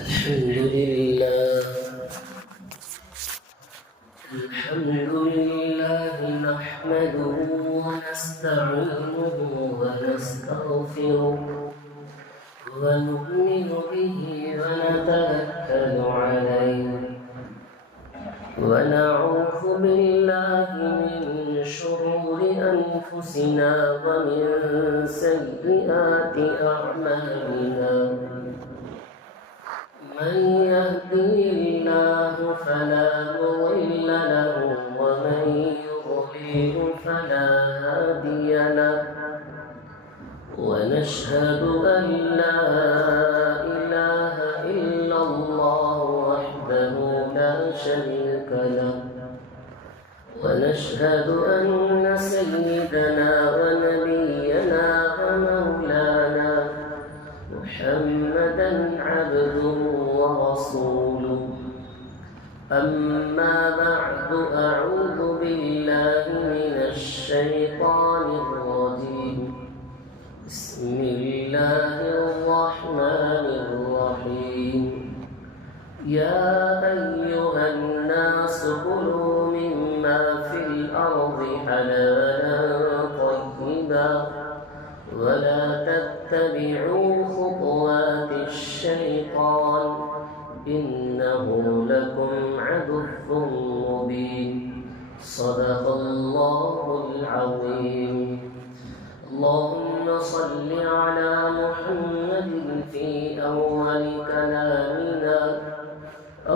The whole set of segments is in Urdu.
الحمد لله نحمده ونستعينه ونستغفره ونؤمن به ونتوكل عليه ونعوذ بالله من شرور أنفسنا ومن سيئات أعمالنا من يهده الله فلا مضل له ومن يضلل فلا هادي له ونشهد أن لا إله إلا الله وحده لا شريك له ونشهد أن سيدنا ونبينا ومولانا محمدا عبده ورسوله أما بعد أعوذ بالله من الشيطان الرجيم بسم الله الرحمن الرحيم يا أيها الناس كلوا مما في الأرض حلالا طيبا ولا تتبعوا خطوات الشيطان إنه لكم عدو مبين صدق الله العظيم اللهم صل على محمد في أول كلامنا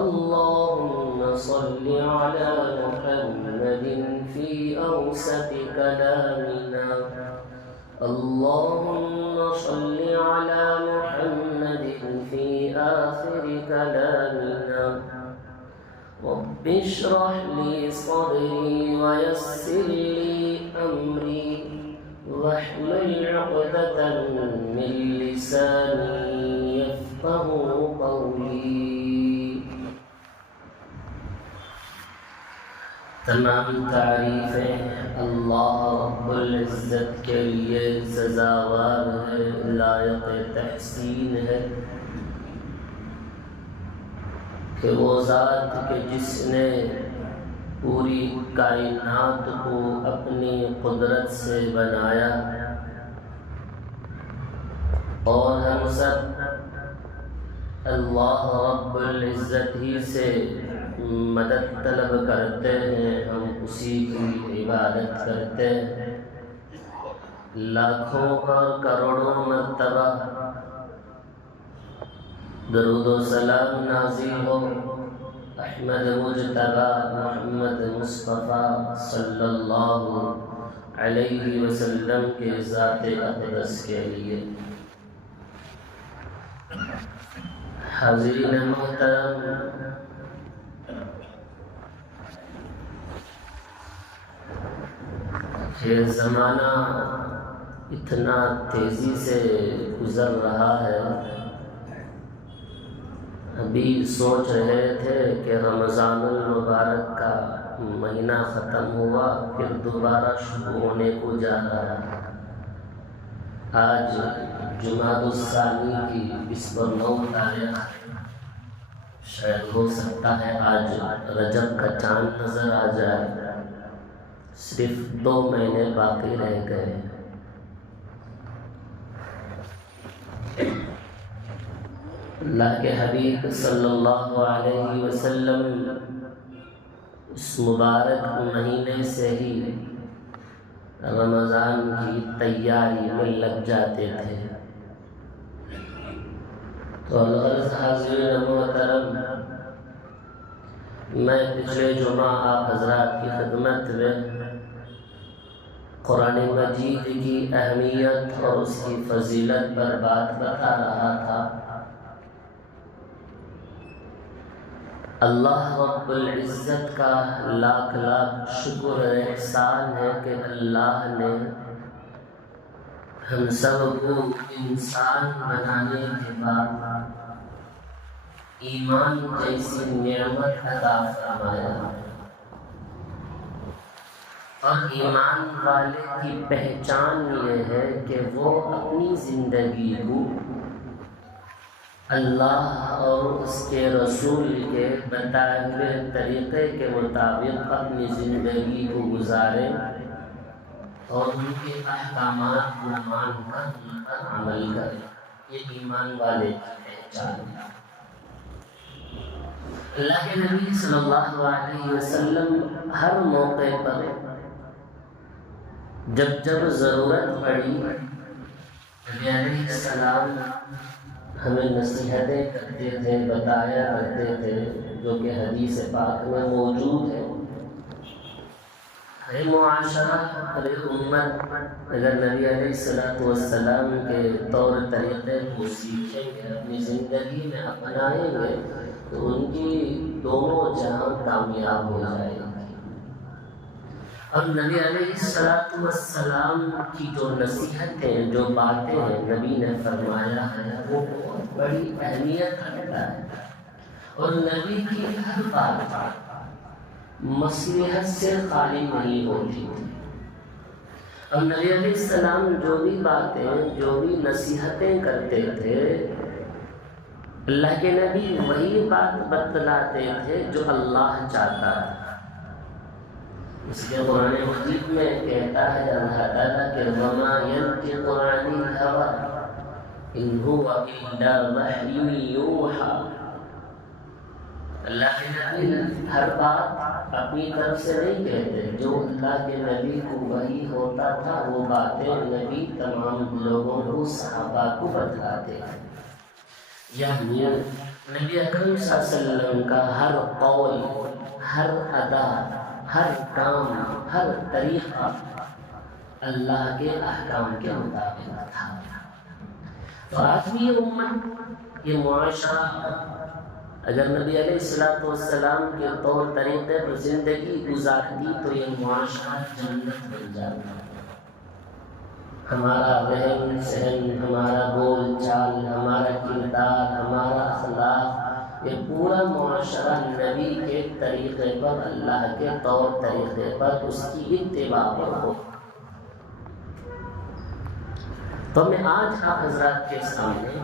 اللهم صل على محمد في أوسط كلامنا اللهم صل على محمد في آخر كلامنا رب اشرح لي صدري ويسر لي أمري واحلل عقدة من لساني يفقه قولي تمام تعریفیں اللہ رب العزت کے لیے سزاوار ہے، لائق تحسین ہے کہ وہ ذات کے جس نے پوری کائنات کو اپنی قدرت سے بنایا اور ہم سب اللہ رب العزت ہی سے مدد طلب کرتے ہیں، ہم اسی کی عبادت کرتے ہیں۔ لاکھوں اور کروڑوں مرتبہ درود و سلام نازل ہو احمد مجتبی محمد مصطفیٰ صلی اللہ علیہ وسلم کے ذات اقدس کے لیے۔ حاضرین محترم، یہ زمانہ اتنا تیزی سے گزر رہا ہے، ابھی سوچ رہے تھے کہ رمضان المبارک کا مہینہ ختم ہوا پھر دوبارہ شروع ہونے کو جا رہا ہے۔ آج جمادی الثانی کی 29 تاریخ، شاید ہو سکتا ہے آج رجب کا چاند نظر آ جائے، صرف 2 مہینے باقی رہ گئے۔ اللہ کے حبیب صلی اللہ علیہ وسلم اس مبارک مہینے سے ہی رمضان کی تیاری میں لگ جاتے تھے۔ تو الغرض حاضرین محترم، میں پچھلے جمعہ آپ حضرات کی خدمت میں قرآن مجید کی اہمیت اور اس کی فضیلت پر بات بتا رہا تھا۔ اللہ رب العزت کا لاکھ لاکھ شکر احسان ہے کہ اللہ نے ہم سب کو انسان بنانے کے بعد ایمان جیسی نعمت عطا فرمایا، اور ایمان والے کی پہچان یہ ہے کہ وہ اپنی زندگی کو اللہ اور اس کے رسول کے بتائے ہوئے طریقے کے مطابق اپنی زندگی کو گزاریں اور ان کے احکامات کو مان کر ان پر عمل کریں. یہ ایمان والے کی پہچان ہے. اللہ کے نبی صلی اللہ علیہ وسلم ہر موقع پر جب ضرورت پڑی نبی علیہ السلام ہمیں نصیحتیں کرتے تھے، بتایا کرتے تھے، جو کہ حدیث پاک میں موجود ہے. معاشرہ امت اگر نبی علیہ السلام کے طور طریقے کو سیکھیں گے، اپنی زندگی میں اپنائیں گے، تو ان کی دونوں جہاں کامیاب ہو جائے گا. اور نبی علیہ السلام کی جو نصیحتیں، جو باتیں نبی نے فرمایا ہے، وہ بہت بڑی اہمیت رکھتا ہے. اور نبی کی ہر بات مصلحت سے خالی نہیں ہوتی. اور نبی علیہ السلام جو بھی باتیں، جو بھی نصیحتیں کرتے تھے، اللہ کے نبی وہی بات بتلاتے تھے جو اللہ چاہتا ہے. اس کے قرآن مجید میں کہتا ہے اللہ تعالیٰ کہ وَمَا يَنْطِقُ عَنِ الْهَوَىٰ إِنْ هُوَ إِلَّا وَحْيٌ يُوحَىٰ. اللہ کے نبی ہر بات اپنی طرف سے نہیں کہتے. جو اللہ کے نبی کو وحی ہوتا تھا وہ باتیں نبی تمام لوگوں کو، صحابہ کو بتلاتے. یعنی نبی اکرم صلی اللہ علیہ وسلم کا ہر قول، ہر ادا، ہر کام، ہر طریقہ اللہ کے احکام کے مطابق تھا. تو آج بھی یہ امت، یہ معاشرہ اگر نبی علیہ السلام کے طور طریقے پر زندگی گزارتی تو یہ معاشرہ جنت بن جاتا. ہمارا رہن سہن، ہمارا بول چال، ہمارا کردار، ہمارا اخلاق، یہ پورا معاشرہ نبی کے طریقے پر، اللہ کے طور طریقے پر، اس کی اتباع پر ہو. تو میں آج آپ حضرات کے سامنے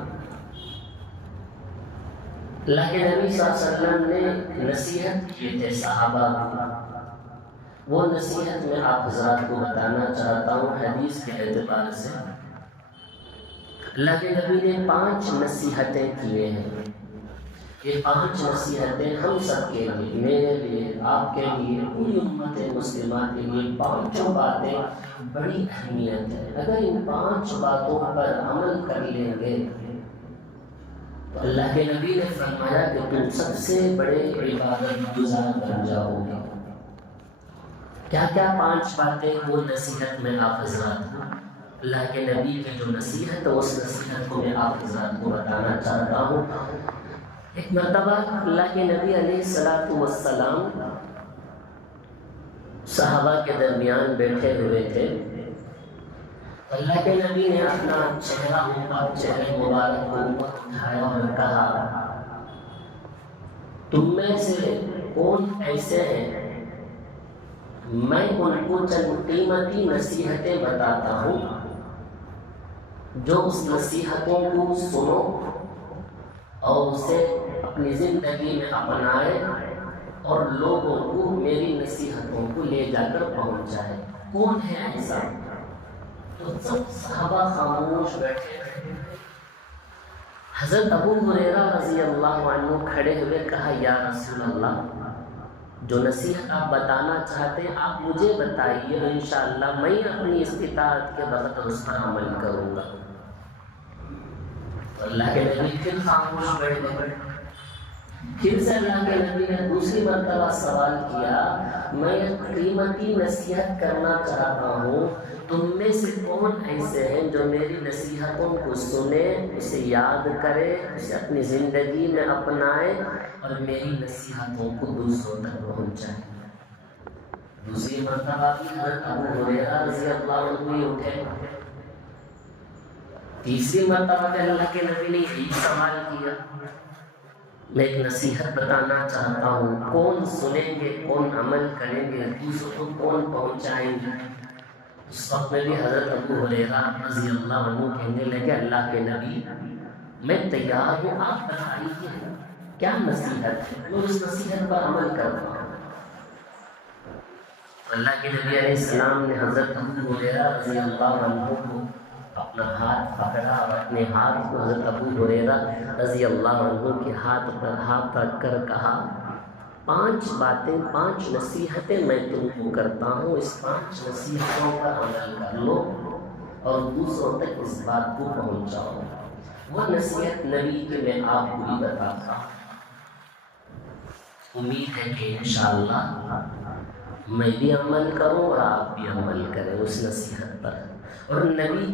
اللہ کے نبی صلی اللہ علیہ وسلم نے نصیحت کیے تھے صحابہ کو، وہ نصیحت میں آپ حضرات کو بتانا چاہتا ہوں حدیث کے اعتبار سے. اللہ کے نبی نے 5 نصیحتیں کیے ہیں. یہ 5 نصیحتیں ہم سب کے لیے، میرے لیے، آپ کے لیے، پوری امت مسلمہ کے لیے 5 باتیں بڑی اہمیت ہے. اگر ان 5 باتوں پر عمل کر لیں گے تو اللہ کے نبی نے فرمایا کہ تم سب سے بڑے عبادت گزار بن جاؤ گے. کیا کیا 5 باتیں؟ وہ نصیحت میں آپ حضرات کو، اللہ کے نبی کی جو نصیحت ہے اس نصیحت کو میں آپ حضرات کو بتانا چاہتا ہوں. ایک مرتبہ اللہ کے نبی علیہ السلام صحابہ کے درمیان بیٹھے ہوئے تھے. اللہ کے نبی نے اپنا چہرہ مبارک کو اوپر اٹھایا اور کہا تم میں سے کون ایسے ہیں میں ان کو چند قیمتی نصیحتیں بتاتا ہوں جو اس نصیحتوں کو سنو اور اسے اپنی زندگی میں اپنائے اور لوگوں کو میری نصیحتوں کو لے جا کر پہنچائے. کون ہے ایسا؟ تو سب صحابہ خاموش بیٹھے. حضرت ابو ہریرہ رضی اللہ عنہ کھڑے ہوئے کہا یا رسول اللہ، جو نصیحت آپ بتانا چاہتے ہیں آپ مجھے بتائیے، انشاءاللہ میں اپنی استطاعت کے بغیر اس پر عمل کروں گا. اللہ کے نبی پھر خاموش بیٹھ گئے. پھر سے اللہ کے نبی نے دوسری مرتبہ سوال کیا میں قیمتی نصیحت کرنا چاہتا ہوں، تم میں سے کون ایسے ہیں جو میری نصیحتوں کو سنے، اسے یاد کرے، اسے اپنی زندگی میں اپنائے اور میری نصیحتوں کو دوسروں تک پہنچائے. دوسری مرتبہ بھی حضرت ابو ہریرہ رضی اللہ عنہ اٹھے. تیسری مرتبہ بھی اللہ کے نبی نے یہی سوال کیا میں ایک نصیحت بتانا چاہتا ہوں، کون سنیں گے، کون عمل کریں گے، دوسروں کو کون پہنچائیں گے. اس وقت میں بھی حضرت ابو ہریرہ رضی اللہ عنہ کہنے لگے اللہ کے نبی میں تیار ہوں، آپ بتائیے کیا نصیحت ہے، میں اس نصیحت پر عمل کرتا ہوں۔ اللہ کے نبی علیہ السلام نے حضرت ابو ہریرہ رضی اللہ عنہ کو اپنا ہاتھ پکڑا اور اپنے ہاتھ کو حضرت ابو ہریرہ رضی اللہ عنہ کے ہاتھ پر ہاتھ رکھ کر کہا، 5 باتیں، 5 نصیحتیں میں تم کو کرتا ہوں، اس 5 نصیحتوں پر عمل کر لو اور دوسروں تک اس بات کو پہنچاؤ۔ وہ نصیحت نبی کے میں آپ کو بھی بتاتا ہوں، امید ہے کہ انشاءاللہ میں بھی عمل کروں اور آپ بھی عمل کریں اس نصیحت پر۔ اور نبی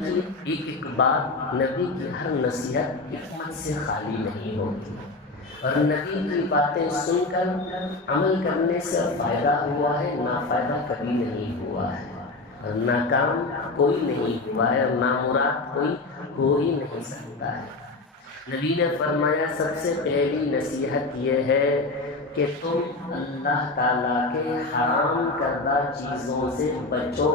کی ایک بات، نبی کی ہر نصیحت حکمت سے خالی نہیں ہوتی، اور نبی کی باتیں سن کر عمل کرنے سے فائدہ ہوا ہے، نافائدہ کبھی نہیں ہوا ہے، اور ناکام کوئی نہیں ہوا ہے، اور نامراد کوئی ہو ہی نہیں سکتا ہے۔ نبی نے فرمایا سب سے پہلی نصیحت یہ ہے کہ تم اللہ تعالیٰ کے حرام کردہ چیزوں سے بچو،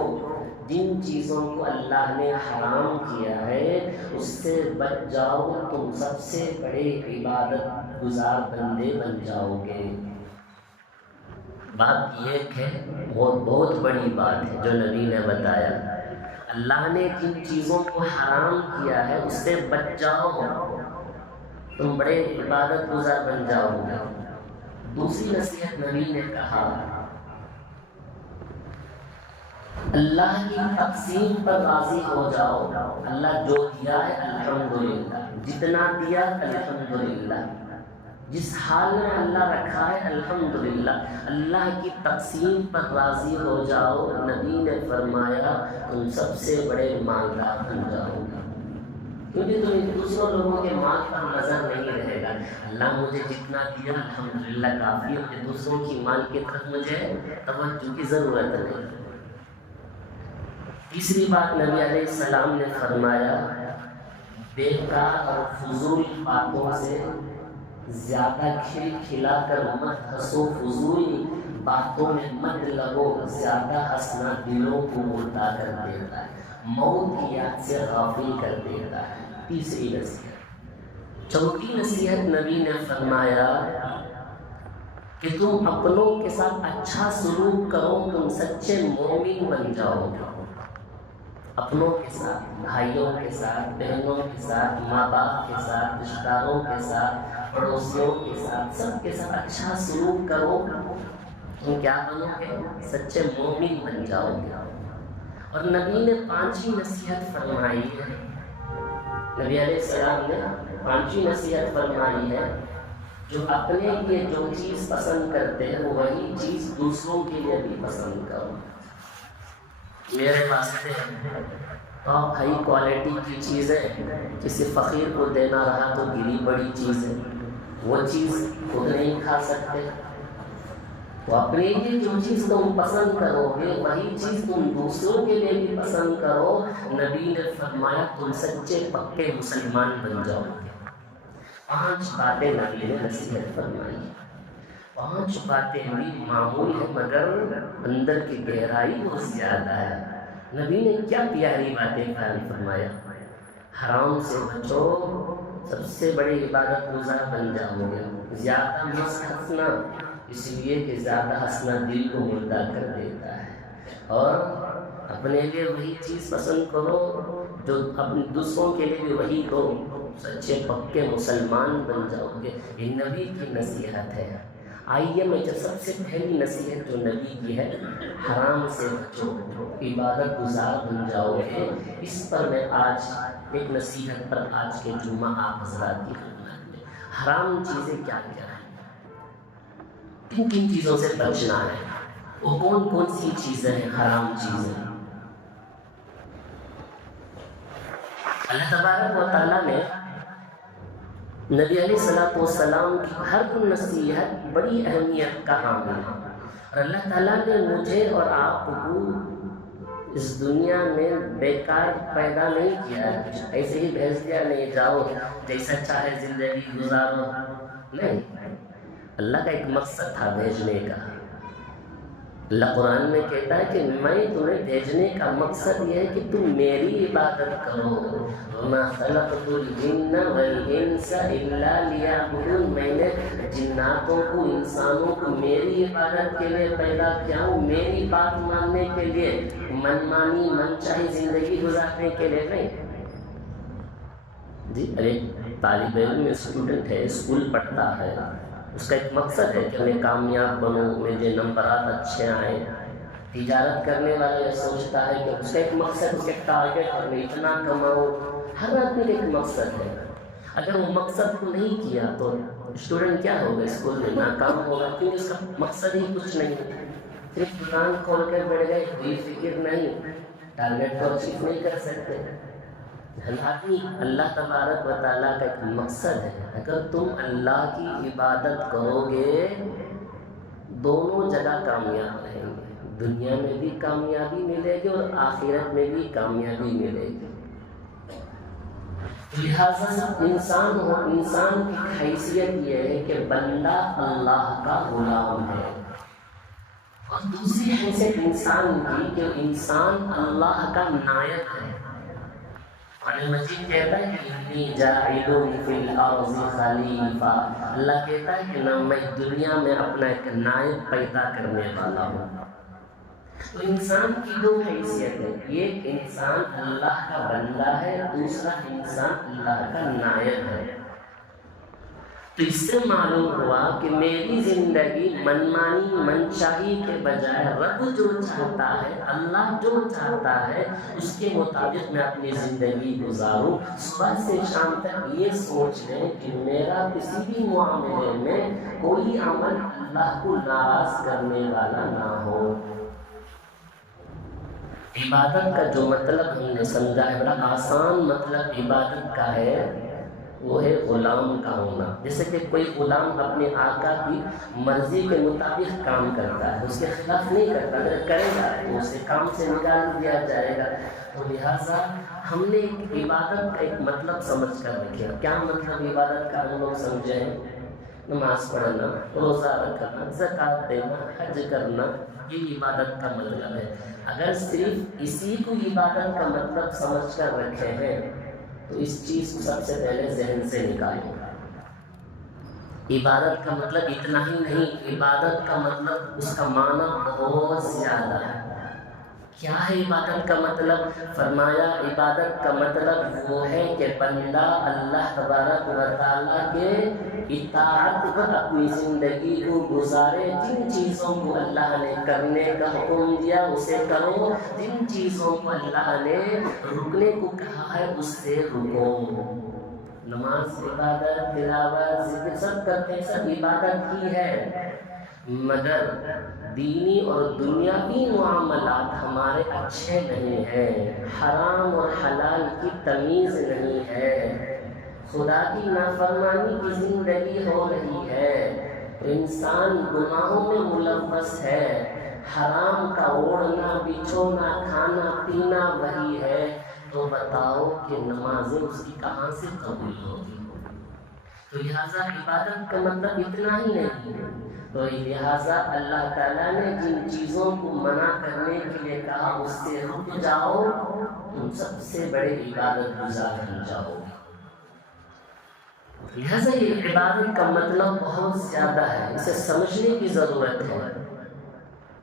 جن چیزوں کو اللہ نے حرام کیا ہے اس سے بچ جاؤ، تم سب سے بڑے عبادت گزار بندے بن جاؤ گے۔ بات یہ ہے، بہت بڑی بات ہے جو نبی نے بتایا، اللہ نے جن چیزوں کو حرام کیا ہے اس سے بچ جاؤ، تم بڑے عبادت گزار بن جاؤ گے۔ دوسری نصیحت نبی نے کہا، اللہ کی تقسیم پر راضی ہو جاؤ، اللہ جو دیا ہے الحمدللہ، جتنا دیا الحمدللہ، جس حال میں اللہ رکھا ہے الحمدللہ، اللہ کی تقسیم پر راضی ہو جاؤ۔ نبی نے فرمایا تم سب سے بڑے مالدار بن جاؤ گے، کیونکہ تمہیں دوسروں لوگوں کے مال پر نظر نہیں رہے گا، اللہ مجھے جتنا دیا الحمدللہ کافی ہے، مجھے دوسروں کی مال کی طرف مجھے توجہ کی ضرورت نہیں۔ تیسری بات نبی علیہ السلام نے فرمایا، بیکار اور فضول باتوں سے زیادہ کھل کھلا کر مت ہنسو، فضول باتوں میں مت لگو، زیادہ ہنسنا دلوں کو مردہ کر دیتا ہے، موت کی یاد سے غافل کر دیتا ہے۔ تیسری نصیحت۔ چوتھی نصیحت نبی نے فرمایا کہ تم اپنوں کے ساتھ اچھا سلوک کرو، تم سچے مومن بن جاؤ گے۔ اپنوں کے ساتھ، بھائیوں کے ساتھ، بہنوں کے ساتھ، ماں باپ کے ساتھ، رشتہ داروں کے ساتھ، پڑوسیوں کے ساتھ، سب کے ساتھ اچھا سلوک کرو، تم کیا بنو گے؟ سچے مومن بن جاؤ گے۔ اور نبی نے 5ویں نصیحت فرمائی ہے، نبی علیہ السلام نے 5ویں نصیحت فرمائی ہے، جو اپنے لیے جو چیز پسند کرتے ہیں وہی چیز دوسروں کے لیے بھی پسند کرو۔ میرے واسطے ٹاپ ہائی کوالٹی کی چیزیں کسی فقیر کو دینا رہا تو گری بڑی چیز ہے، وہ چیز خود نہیں کھا سکتے، تو اپنے لیے جو چیز تم پسند کرو گے وہی چیز تم دوسروں کے لیے بھی پسند کرو۔ نبی نے فرمایا تم سچے پکے مسلمان بن جاؤ گے۔ 5 باتیں نبی نے نصیحت فرمائی، 5 باتیں بھی معمول ہیں مگر اندر کی گہرائی بہت زیادہ ہے۔ نبی نے کیا پیاری باتیں فرمایا، حرام سے بچو، سب سے بڑی عبادت گزار بن جاؤ گے، زیادہ مت ہنسنا، اس لیے کہ زیادہ ہنسنا دل کو مردہ کر دیتا ہے، اور اپنے لیے وہی چیز پسند کرو جو اپنے دوسروں کے لیے بھی وہی دو، سچے پکے مسلمان بن جاؤ گے۔ یہ نبی کی نصیحت ہے۔ آئیے میں جو سب سے پہلی نصیحت جو نبی کی ہے، حرام سے بچو، عبادت گزار بن جاؤ گے، اس پر میں آج ایک نصیحت پر آج کے جمعہ آپ حضرات کی خدمت میں، حرام چیزیں کیا کیا ہیں، کن کن چیزوں سے بچنا ہے، وہ کون کون سی چیزیں ہیں حرام چیزیں۔ اللہ تبارک و تعالیٰ نے نبی علیہ السلام کی ہر نصیحت بڑی اہمیت کا حامل ہے، اور اللہ تعالیٰ نے مجھے اور آپ کو اس دنیا میں بیکار پیدا نہیں کیا، ایسے ہی بھیج دیا نہیں جاؤ جیسا چاہے زندگی گزارو، نہیں، اللہ کا ایک مقصد تھا بھیجنے کا۔ اللہ قرآن میں کہتا ہے کہ میں تمہیں بھیجنے کا مقصد یہ ہے کہ تم میری عبادت کرو. وَمَا خَلَقْتُ الْجِنَّ وَالْإِنسَ إِلَّا لِيَعْبُدُونِ. میں نے جناتوں کو انسانوں کو میری عبادت کے لیے پیدا کیا ہوں، میری بات ماننے کے لیے، منمانی من چاہی زندگی گزارنے کے لیے نہیں. جی ارے طالب علم اسٹوڈنٹ ہے، اسکول پڑھتا ہے، اس کا ایک مقصد ہے کہ میں کامیاب بنوں، مجھے نمبرات اچھے آئیں. تجارت کرنے والا یہ سوچتا ہے کہ اس کا ایک مقصد، اس کا ایک ٹارگیٹ ہے میں اتنا کماؤں. ہر آدمی کا ایک مقصد ہے. اگر وہ مقصد کو نہیں کیا تو اسٹوڈنٹ کیا ہوگا، اسکول میں ناکام ہوگا، کیونکہ اس کا مقصد ہی کچھ نہیں. صرف دکان کھول کے بیٹھ گئے، کوئی فکر نہیں، ٹارگیٹ کو اچیو نہیں کر سکتے. حالانکہ اللہ تبارک و تعالیٰ کا ایک مقصد ہے. اگر تم اللہ کی عبادت کرو گے دونوں جگہ کامیاب رہیں گے، دنیا میں بھی کامیابی ملے گی اور آخرت میں بھی کامیابی ملے گی. لہذا انسان کی حیثیت یہ ہے کہ بندہ اللہ کا غلام ہے، اور دوسری حیثیت انسان کی کہ انسان اللہ کا نائب ہے. قرآن مجید کہتا ہے کہ انی جاعل فی الارض خلیفہ. اللہ کہتا ہے کہ میں دنیا میں اپنا ایک نائب پیدا کرنے والا ہوں. تو انسان کی دو حیثیت ہے، ایک انسان اللہ کا بندہ ہے، دوسرا انسان اللہ کا نائب ہے. تو اس سے معلوم ہوا کہ میری زندگی منمانی منچاہی کے بجائے رب جو چاہتا ہے، اللہ جو چاہتا ہے اس کے مطابق میں اپنی زندگی گزاروں. صبح سے شام تک یہ سوچ لیں کہ میرا کسی بھی معاملے میں کوئی عمل اللہ کو ناراض کرنے والا نہ ہو. عبادت کا جو مطلب ہم نے سمجھا ہے، بڑا آسان مطلب عبادت کا ہے، وہ ہے غلام کا ہونا. جیسے کہ کوئی غلام اپنے آقا کی مرضی کے مطابق کام کرتا ہے، اس کے خلاف نہیں کرتا. اگر کرے گا تو اسے کام سے نکال دیا جائے گا. تو لہٰذا ہم نے عبادت کا ایک مطلب سمجھ کر رکھے. کیا مطلب عبادت کا ہم لوگ سمجھیں؟ نماز پڑھنا، روزہ رکھنا، زکوٰۃ دینا، حج کرنا، یہ عبادت کا مطلب ہے. اگر صرف اسی کو عبادت کا مطلب سمجھ کر رکھے ہیں تو اس چیز کو سب سے پہلے ذہن سے نکالیں. عبادت کا مطلب اتنا ہی نہیں، عبادت کا مطلب اس کا معنی بہت زیادہ ہے. کیا ہے عبادت کا مطلب؟ فرمایا عبادت کا مطلب وہ ہے کہ بندہ اللہ تبارک و تعالیٰ کے اطاعت پر اپنی زندگی کو گزارے. جن چیزوں کو اللہ نے کرنے کا حکم دیا اسے کرو، جن چیزوں کو اللہ نے رکنے کو کہا ہے اس سے رکو. نماز عبادت، تلاوت، ذکر سب کرتے ہیں، سب عبادت کی ہے. مگر دینی اور دنیاوی معاملات ہمارے اچھے نہیں ہیں، حرام اور حلال کی تمیز نہیں ہے، خدا کی نافرمانی کی زندگی ہو رہی ہے، انسان گناہوں میں ملوث ہے، حرام کا اوڑھنا بچھونا کھانا پینا وہی ہے. تو بتاؤ کہ نمازیں اس کی کہاں سے قبول ہوگی؟ تو لہٰذا عبادت کا مطلب اتنا ہی نہیں ہے. تو لہٰذا اللہ تعالیٰ نے جن چیزوں کو منع کرنے کے لیے کہا اس سے رک جاؤ، تم سب سے بڑے عبادت گزار بن جاؤ. لہٰذا یہ عبادت کا مطلب بہت زیادہ ہے، اسے سمجھنے کی ضرورت ہے.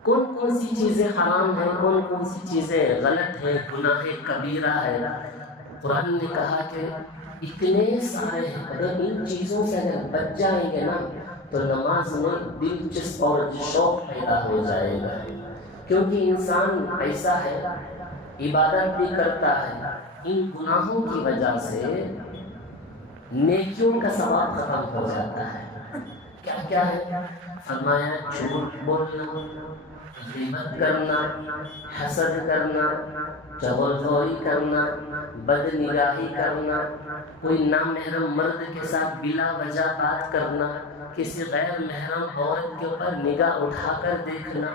کون کون سی چیزیں حرام ہیں، کون کون سی چیزیں غلط ہیں، گناہ کبیرہ ہے. قرآن نے کہا کہ اتنے سارے ہیں، اگر ان چیزوں سے اگر بچ جائیں گے نا تو نماز میں دلچسپ اور شوق پیدا ہو جائے گا. کیونکہ انسان ایسا ہے عبادت بھی کرتا ہے، ان گناہوں کی وجہ سے نیکیوں کا ثواب ختم ہو جاتا ہے. کیا کیا ہے؟ فرمایا جھوٹ بولنا، غیبت کرنا، حسد کرنا، چغلخوری کرنا، بد نگاہی کرنا، کوئی نامحرم مرد کے ساتھ بلا وجہ بات کرنا، کسی غیر محرم عورت کے اوپر نگاہ اٹھا کر دیکھنا،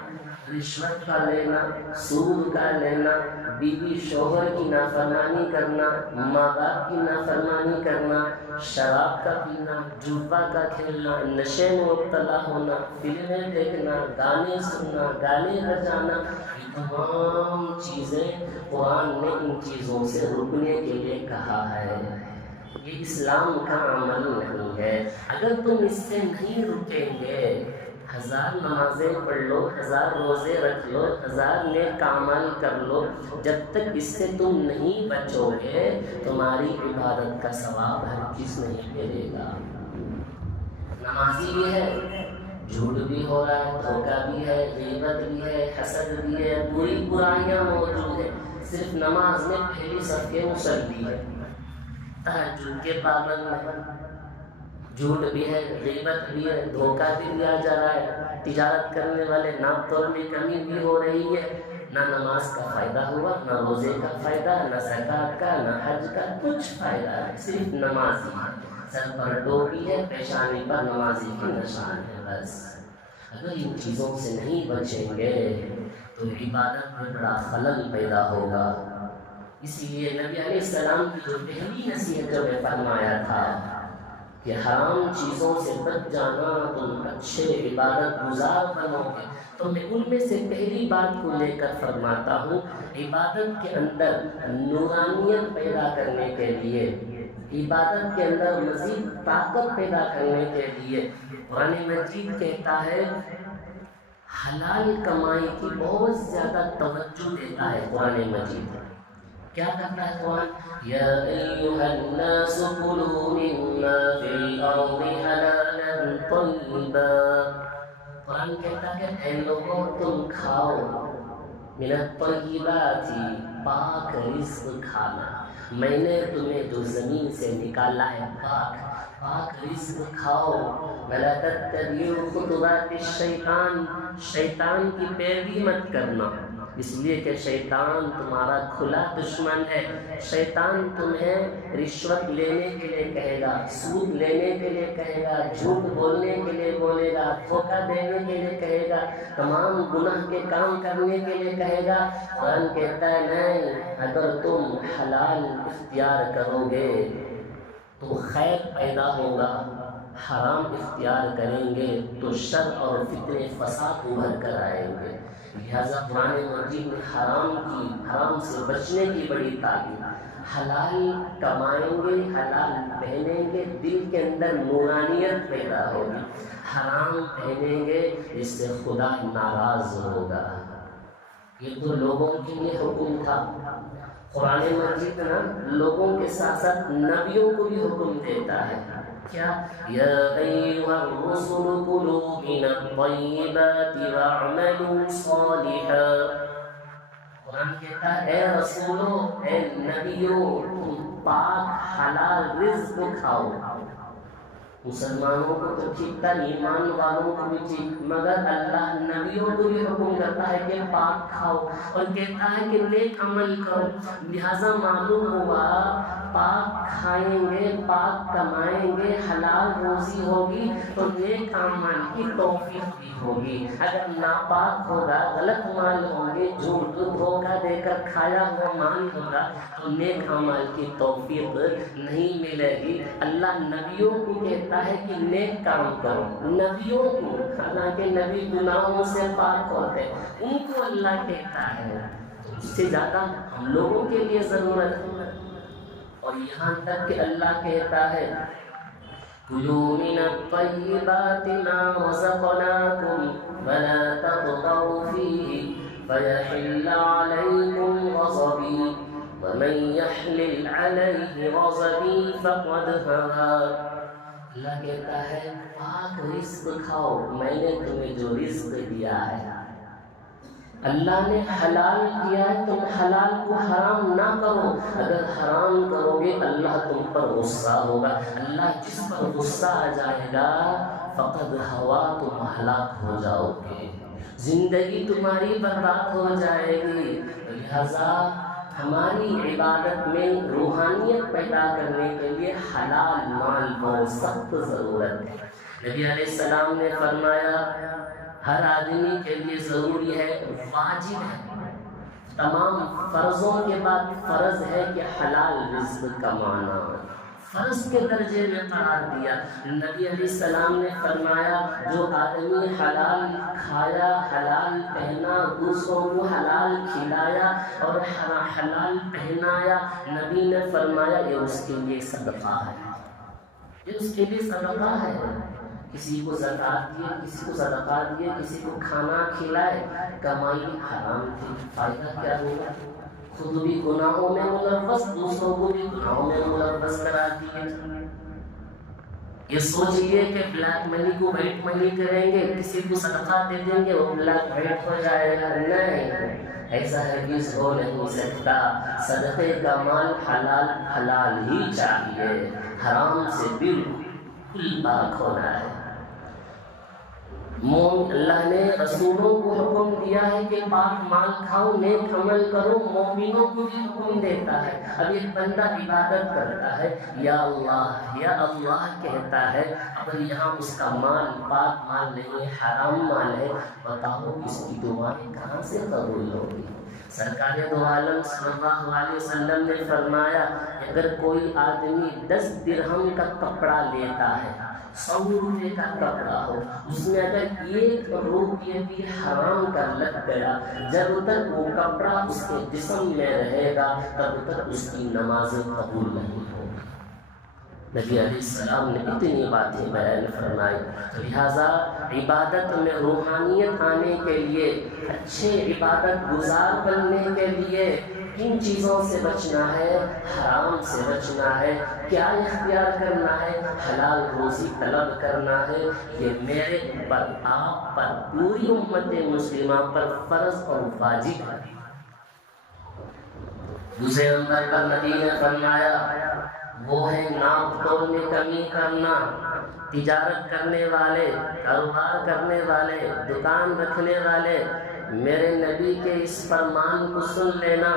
رشوت کا لینا، سود کا لینا، بیوی شوہر کی نافرمانی کرنا، ماں باپ کی نافرمانی کرنا، شراب کا پینا، جوا کا کھیلنا، نشے میں مبتلا ہونا، فلمیں دیکھنا، گانے سننا، گانے بجانا، یہ تمام چیزیں قرآن نے ان چیزوں سے رکنے کے لیے کہا ہے۔ یہ اسلام کا عمل نہیں ہے۔ اگر تم اس سے نہیں رکیں گے، 1000 نمازیں پڑھ لو، 1000 روزے رکھ لو، 1000 نیک اعمال کر لو، جب تک اس سے تم نہیں بچو گے تمہاری عبادت کا ثواب ہرگز نہیں ملے گا۔ نمازی بھی ہے، جھوٹ بھی ہو رہا ہے، دھوکہ بھی ہے، غیبت بھی ہے، حسد بھی ہے، بری برائیاں موجود ہیں، صرف نماز میں پہلی صف کے مصلی ہے، تہجد کے پابند ہے، جھوٹ بھی ہے، غیبت بھی ہے، دھوکہ بھی دیا جا رہا ہے، تجارت کرنے والے ناپ تول میں کمی بھی ہو رہی ہے، نہ نماز کا فائدہ ہوا، نہ روزے کا فائدہ، نہ زکوٰۃ کا، نہ حج کا، کچھ فائدہ ہے، صرف نمازی ہے، سر پر ٹوپی ہے، پیشانی پر نمازی کی نشان ہے، بس۔ اگر ان چیزوں سے نہیں بچیں گے تو عبادت میں بڑا خلل پیدا ہوگا۔ اسی لیے نبی علیہ السلام کی جو پہلی نصیحت جو میں فرمایا تھا کہ حرام چیزوں سے بچ جانا، تم اچھے عبادت گزار بنو گے، تو میں ان میں سے پہلی بات کو لے کر فرماتا ہوں، عبادت کے اندر نورانیت پیدا کرنے کے لیے، عبادت کے اندر مزید طاقت پیدا کرنے کے لیے قرآن مجید کہتا ہے، حلال کمائی کی بہت زیادہ توجہ دیتا ہے قرآن مجید۔ کیا کہتا ہے قرآن؟ یا ایھا الناس کلوا مما فی الارض حلالا طیبا، قرآن کہتا ہے اے لوگوں تم کھاؤ من الطیبات، پاک رزق کھانا، میں نے تمہیں جو زمین سے نکالا ہے پاک رزق کھاؤ، ولا تتبعوا خطوات الشیطان، شیطان کی پیروی مت کرنا، اس لیے کہ شیطان تمہارا کھلا دشمن ہے، شیطان تمہیں رشوت لینے کے لیے کہے گا، سود لینے کے لیے کہے گا، جھوٹ بولنے کے لیے بولے گا، دھوکہ دینے کے لیے کہے گا، تمام گناہ کے کام کرنے کے لیے کہے گا۔ قرآن کہتا ہے نہیں، اگر تم حلال اختیار کرو گے تو خیر پیدا ہوگا، حرام اختیار کریں گے تو شر اور فتنے فساد ابھر کر آئیں گے۔ لہذا قرآن مجید میں حرام سے بچنے کی بڑی تعلیم، حلال کمائیں گے، حلال پہنیں گے، دل کے اندر نورانیت پیدا ہوگی، حرام پہنیں گے جس سے خدا ناراض ہوگا۔ یہ تو لوگوں کے لیے حکم تھا، قرآن مجید نا لوگوں کے ساتھ ساتھ نبیوں کو بھی حکم دیتا ہے، کیا؟ یا ایھا الرسل کلوا من الطیبات واعملوا صالحا، قرآن کہتا ہے اے رسولوں، اے نبیوں، تم پاک حلال رزق کھاؤ۔ مسلمانوں کو تو ٹھیک تھا، ایمان والوں کو بھی ٹھیک، مگر اللہ نبیوں کو بھی حکم کرتا ہے کہ پاک کھاؤ، اور کہتا ہے کہ نیک عمل کرو۔ لہذا معلوم ہوا پاک کھائیں گے، پاک کمائیں گے، حلال روزی ہوگی تو نیک اعمال کی توفیق بھی ہوگی۔ اگر ناپاک ہوگا، غلط مال ہوں گے، جھوٹ دھوکہ دے کر کھایا ہوا مال ہوگا تو نیک اعمال کی توفیق نہیں ملے گی۔ اللہ نبیوں کو کہتا ہے کہ نیک کام کرو، نبیوں کو، حالانکہ نبی گناہوں سے پاک ہوتے، ان کو اللہ کہتا ہے، اس سے زیادہ ہم لوگوں کے لیے ضرورت ہے۔ اور یہاں تک کہ اللہ کہتا ہے کلوا من الطیبات ما رزقناکم ولا تطغوا فیہ فیحل علیکم غضبی ومن یحلل علیہ غضبی فقد هوی، اللہ کہتا ہے پاک رزق کھاؤ، میں نے تمہیں جو رزق دیا ہے، اللہ نے حلال کیا ہے، تم حلال کو حرام نہ کرو، اگر حرام کرو گے اللہ تم پر غصہ ہوگا، اللہ جس پر غصہ آ جائے گا فقد ہوا، تم ہلاک ہو جاؤ گے، زندگی تمہاری برباد ہو جائے گی۔ لہذا ہماری عبادت میں روحانیت پیدا کرنے کے لیے حلال مال بہت سخت ضرورت ہے۔ نبی علیہ السلام نے فرمایا ہر آدمی کے لیے ضروری ہے، واجب ہے، تمام فرضوں کے بعد فرض ہے کہ حلال رزق کمانا، فرض کے درجے میں قرار دیا۔ نبی علیہ السلام نے فرمایا جو آدمی حلال کھایا، حلال پہنا، دوسروں کو حلال کھلایا اور حلال پہنایا، نبی نے فرمایا یہ اس کے لیے صدقہ ہے، یہ اس کے لیے صدقہ ہے۔ کسی کو زکوٰۃ دیے، کسی کو صدقہ دیے، کسی کو کھانا کھلائے، کمائی حرام تھی، فائدہ کیا ہوگا؟ خود بھی گناہوں میں ملوث، دوسروں کو بھی گناہوں میں ملوث کرا دیے۔ یہ سوچیے کہ بلیک منی کو وائٹ منی کریں گے، کسی کو صدقہ دے دیں گے وہ بلیک وائٹ ہو جائے گا، نہیں، ایسا ہرگز ہو نہیں سکتا۔ صدقے کا مال حلال حلال ہی چاہیے، حرام سے بالکل پاک ہونا ہے۔ اللہ نے رسولوں کو حکم دیا ہے کہ پاک مال کھاؤ، نیک عمل کرو، مومنوں کو بھی حکم دیتا ہے۔ اب ایک بندہ عبادت کرتا ہے، یا اللہ کہتا ہے، اب یہاں اس کا مال پاک مال نہیں ہے، حرام مال ہے، بتاؤ اس کی دعائیں کہاں سے قبول ہوگی؟ سرکار دو عالم صلی اللہ علیہ وسلم نے فرمایا اگر کوئی آدمی 10 درہم کا کپڑا لیتا ہے، 100 روپے کا کپڑا ہو، اس میں اگر 1 روپیہ بھی حرام کا لگ گیا، جب تک وہ کپڑا اس کے جسم میں رہے گا تب تک اس کی نماز قبول نہیں ہوگی۔ نبی علیہ السلام نے اتنی باتیں بیان فرمائی، لہذا عبادت میں روحانیت آنے کے لیے، اچھے عبادت گزار بننے کے لیے کن چیزوں سے بچنا ہے؟ حرام سے بچنا ہے۔ کیا اختیار کرنا ہے؟ حلال روزی طلب کرنا ہے۔ یہ میرے پر، آپ پر، پوری امت مسلمہ پر فرض اور واجب ہے۔ دوسرے نمبر پر نبی نے فرمایا وہ ہے ناپ تول میں کمی کرنا۔ تجارت کرنے والے، کاروبار کرنے والے، دکان رکھنے والے، میرے نبی کے اس فرمان کو سن لینا۔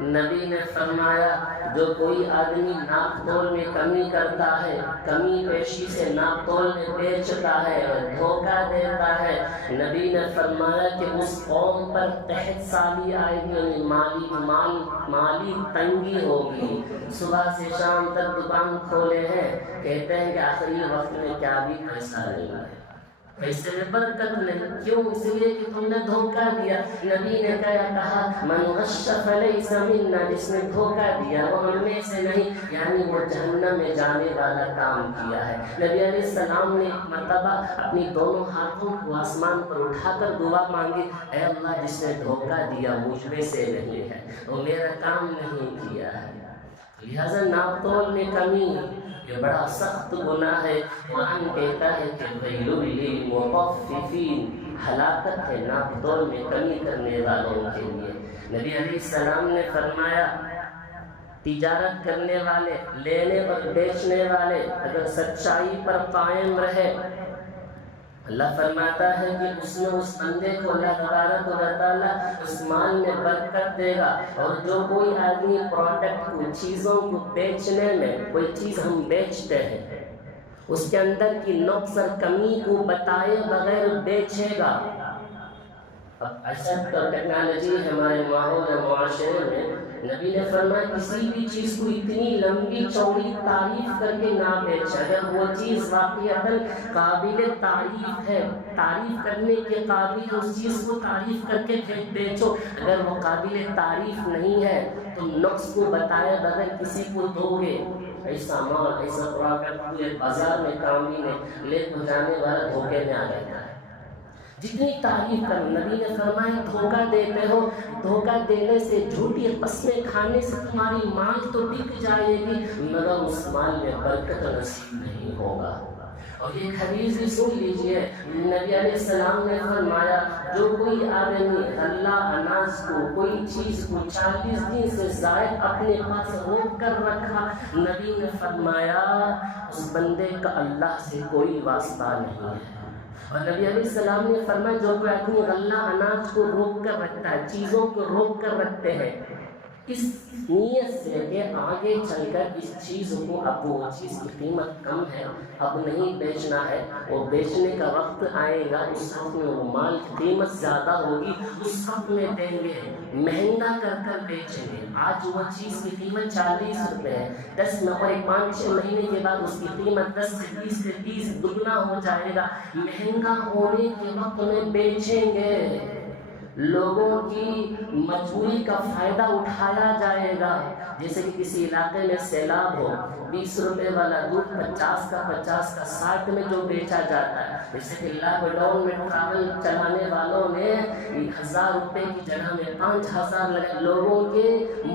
نبی نے فرمایا جو کوئی آدمی ناپ تول میں کمی کرتا ہے، کمی پیشی سے ناپ تول میں بیچتا ہے اور دھوکہ دیتا ہے، نبی نے فرمایا کہ اس قوم پر قحط سالی آئے گی، یعنی مالی تنگی ہوگی۔ صبح سے شام تک دکان کھولے ہیں، کہتے ہیں کہ آخری وقت میں کیا بھی پیسہ نہیں ہے، پیسے میں برکت نہیں، کیوں؟ اس لیے کہ تم نے دھوکہ دیا۔ نبی نے کہا من غش فلیس منا، جس نے دھوکہ دیا وہ ہم میں سے نہیں، یعنی وہ جہنم میں جانے والا کام کیا ہے۔ نبی علیہ السلام نے ایک مرتبہ اپنی دونوں ہاتھوں کو آسمان پر اٹھا کر دعا مانگی، اے اللہ جس نے دھوکہ دیا مجھ میں سے نہیں ہے، وہ میرا کام نہیں کیا ہے۔ لہذا ناپ تول میں کمی یہ بڑا سخت گناہ ہے۔ قرآن کہتا ہے کہ ویل للمطففین، ہلاکت ہے ناپ تول میں کمی کرنے والوں کے لیے۔ نبی علیہ السلام نے فرمایا تجارت کرنے والے، لینے اور بیچنے والے اگر سچائی پر قائم رہے، اللہ فرماتا ہے کہ اس نے اس بندے کو اللہ تبارک و تعالیٰ اس مال میں برکت دے گا۔ اور جو کوئی آدمی پروڈکٹ کو، چیزوں کو بیچنے میں، کوئی چیز ہم بیچتے ہیں اس کے اندر کی نقص اور کمی کو بتائے بغیر بیچے گا۔ اب ایسا ٹیکنالوجی ہمارے ماحول اور معاشرے میں، نبی نے فرمایا کسی بھی چیز کو اتنی لمبی چوڑی تعریف کر کے نہ بیچے، اگر وہ چیز واقعتاً قابل تعریف ہے، تعریف کرنے کے قابل، اس چیز کو تعریف کر کے بیچو۔ اگر وہ قابل تعریف نہیں ہے تو نقص کو بتائے بغیر کسی کو دو گے، ایسا مال، ایسا پروڈکٹ پورے بازار میں کام نہیں لے کو جانے والا دھوکے میں آ جاتا ہے۔ جتنی تعریف کرو، نبی نے فرمایا دھوکہ دیتے ہو، دھوکہ دینے سے، جھوٹی قسمیں کھانے سے تمہاری مال تو بک جائے گی مگر اس مال میں برکت نصیب نہیں ہوگا۔ اور یہ حدیث بھی سن لیجئے، نبی علیہ السلام نے فرمایا جو کوئی آدمی غلہ اناج کو، کوئی چیز کو 40 دن سے زائد اپنے پاس روک کر رکھا، نبی نے فرمایا اس بندے کا اللہ سے کوئی واسطہ نہیں ہے۔ اور نبی علیہ السلام نے فرمایا جو کوئی آدمی غلہ اناج کو روک کر رکھتا ہے، چیزوں کو روک کر رکھتے ہیں، اس نیت سے کہ آگے چل کر اس چیز کو اب وہ چیز کی قیمت کم ہے، اب نہیں بیچنا ہے، وہ بیچنے کا وقت آئے گا، اس وقت میں وہ مال کی قیمت زیادہ ہوگی، اس وقت میں دیں گے، مہنگا کر کر بیچیں گے۔ آج وہ چیز کی قیمت 40 روپے ہے، 10 میں اور 5-6 مہینے کے بعد اس کی قیمت 10 سے 20 سے 30 دگنا ہو جائے گا۔ مہنگا ہونے کے وقت میں بیچیں گے، لوگوں کی مجبوری کا فائدہ اٹھایا جائے گا۔ جیسے کہ کسی علاقے میں سیلاب ہو، 20 روپے والا دودھ 50 کا 60 میں جو بیچا جاتا ہے، جیسے کہ لاک ڈاؤن میں ٹریول چلانے والوں نے 1000 روپے کی جگہ میں 5000 لگے، لوگوں کے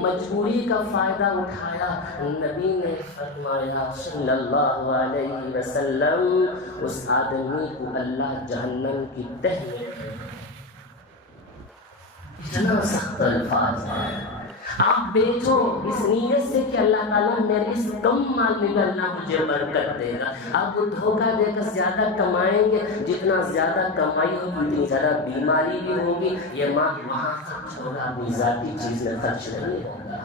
مجبوری کا فائدہ اٹھایا۔ نبی نے فرمایا صلی اللہ علیہ وسلم، اس آدمی کو اللہ جہنم کی تہ میں، اتنا سخت الفاظ ہے۔ آپ بیچو اس نیت سے کہ اللہ تعالیٰ میرے اس کم مال میں اللہ مجھے برکت دے گا۔ آپ وہ دھوکہ دے کر زیادہ کمائیں گے، جتنا زیادہ کمائی ہوگی اتنی زیادہ بیماری بھی ہوگی، یہ مال وہاں خرچ ہوگا، اپنی ذاتی چیز میں خرچ نہیں ہوگا۔